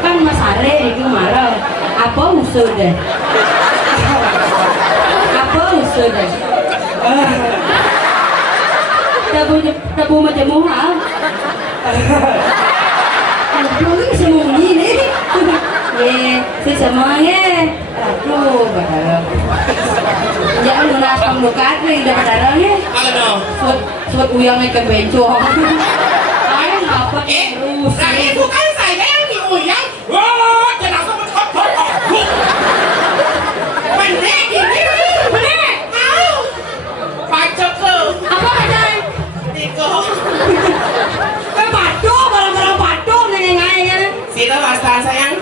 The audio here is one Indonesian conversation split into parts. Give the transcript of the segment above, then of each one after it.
Kan Mas Are itu marah. Apa musuh deh? Apa musuh deh? Tabu macam mahal. Belum sembunyi nih. Si semuanya. Aduh, badar. Jangan menasam lukat nih, udah badarnya. Apa dong? Suat uyang ikan bencong. Ayo apa terus? Lagi bukan saya yang diuyang. Wah, kenapa mencotot aku? Menek ini, menek. Tahu? Pacok ke? Apa kadang? Tiko. Batu, barang-barang batu nengengai. Sila basta sayang.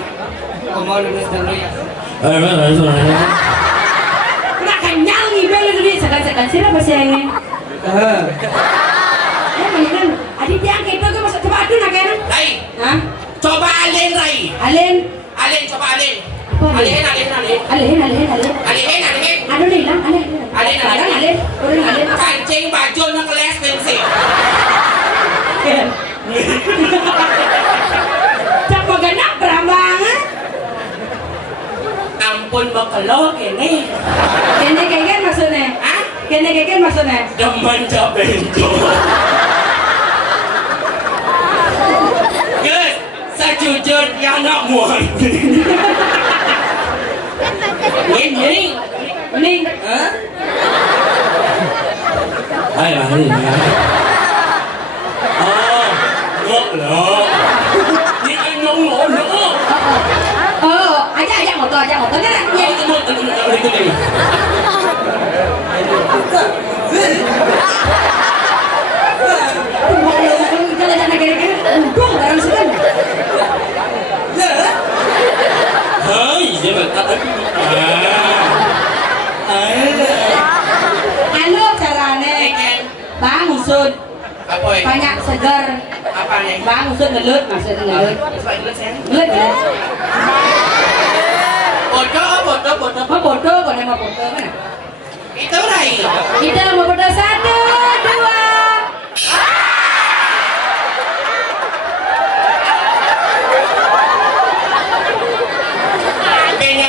Aku mau lulus dulu ya. Udah kenyang nih bel itu sekan-sekan sila apa sayangnya? Kan adik yang kita ke masuk coba adu nak kan? Rai. Hah? Coba alin Rai. Alin. Alin coba alin. Apa Alin. Anu nih lah, alin. Alin. Urang alin. Kancing baju nak keles bensin. Cak genak berambangan. Ampun bakalo kene. Kene keken maksudnya? Hah? Kene keken maksudnya? Demen jak bento. Guys, sejujurnya nak muat. Ini. Mending. Hah? Ayo, ini. Loh. Ni anyong lo. Ajak motor dah. Jalan-jalan kira-kira. Untung barang sudah. Hai, dia berkata. Anu carane. Bang usut. Apa ya? Banyak segar. Apa ya? Bang usut ngelut, maksudnya ngelut. Ngelut ya. Foto. Mau foto, kau mau foto mana? Itu Rai. Kita mau foto 1, 2.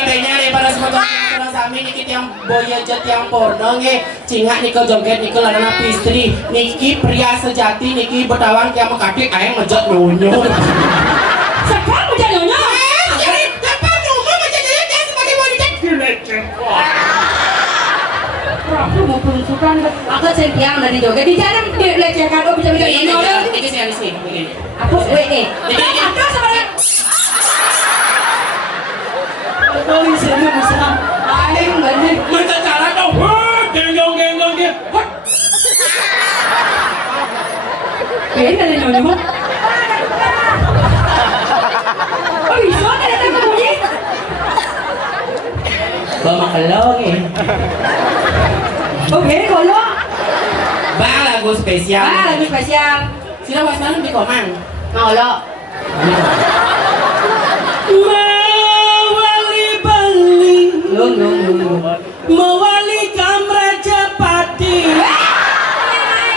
Benya daripada semua sami niki yang boya jet yang porno nge cingak niko joget niko ladana pistri niki pria sejati niki bertawan yang mengkatik ayang ngejot nyonyo. Siapa mau jadi nyonya? Jadi siapa nyonyo macam dia sebagai wanita dileceh. Aku mau penunjukan, aku yang dari joget di jalan dilecehkan, oh bisa nyonya. Ini sini. Aku Aku sebenarnya. Oh, sini bisa. Aing bener. Macam cara kau, genggong dia. Ini dari nyonya. Oh, bisa ada kamu ni? Bawa kelong Oke, kalau. Bang lagu spesial. Lagu spesial. Sila was malam di komang. Mau lo. Mewali Kamraja Pati.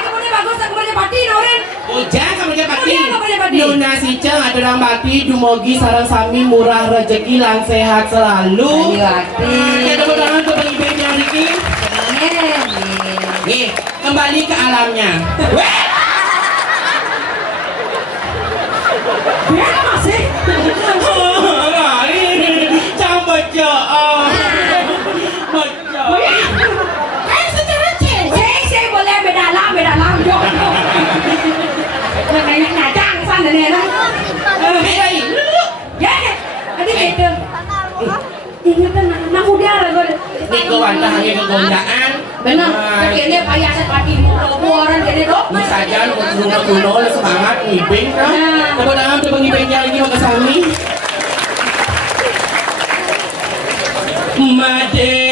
Kemudian bagus, kemudian pati, Noren. Uja Kamraja Pati. Uja Kamraja Pati. Nuna Sicang Adurang Pati Dumogi sarang sami murah rezeki lan sehat selalu. Hati. Ya mudah-mudahan untuk ibunya Riki. Nih, kembali ke alamnya. Dia masih. Jangan baca. Saya boleh berdalam. Nak jang sana ni lah. Ya, ada gitu. Ingatan nak muda lah. Ini kewantah hanya kegondaan. Benar. Kayaknya payah sepati orang kayaknya dok. Bisa aja kuno semangat ngibing kan. Mudah-mudahan untuk pengibingnya lagi makasih. Made